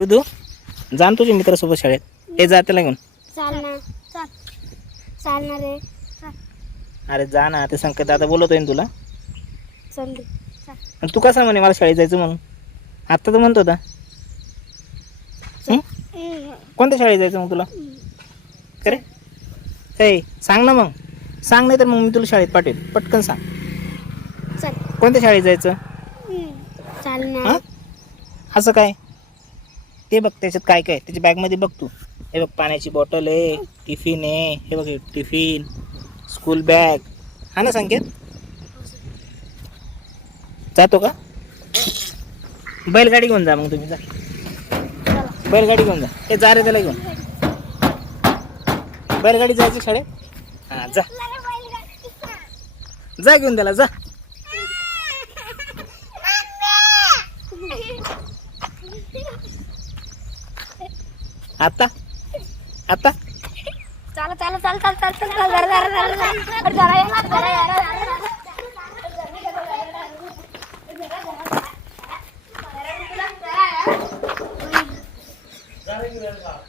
तू जा ना तुझ्या मित्रासोबत शाळेत. हे जा त्याला घेऊन. चालणार. अरे जा ना ते संकेत दादा बोलवतोय ना तुला. आणि तू कसा म्हणे मला शाळेत जायचं म्हणून? आत्ता तर म्हणतो होता. हं? कोणत्या शाळेत जायचं मग तुला? खरे ए सांग ना मग. सांग नाही तर मग मी तुला शाळेत पाठवेल पटकन सांग. चल. कोणत्या शाळेत जायचं? चालणार. हां? असं काय? ते बघ त्याच्यात काय काय त्याच्या बॅगमध्ये बघ तू. हे बघ पाण्याची बॉटल आहे टिफिन आहे हे बघ हे टिफिन स्कूल बॅग हा ना संकेत? जातो का? बैलगाडी घेऊन जा मग तुम्ही जा. बैलगाडी घेऊन जा. हे जा रे त्याला घेऊन. बैलगाडी जायची शाळेत? हां जा. जा घेऊन त्याला जा. आता आता चाल चाल चाल चाल चाल चाल चाल जरा जरा जरा जरा अरे जरा ये ना, जरा ये ना, जरा ये ना.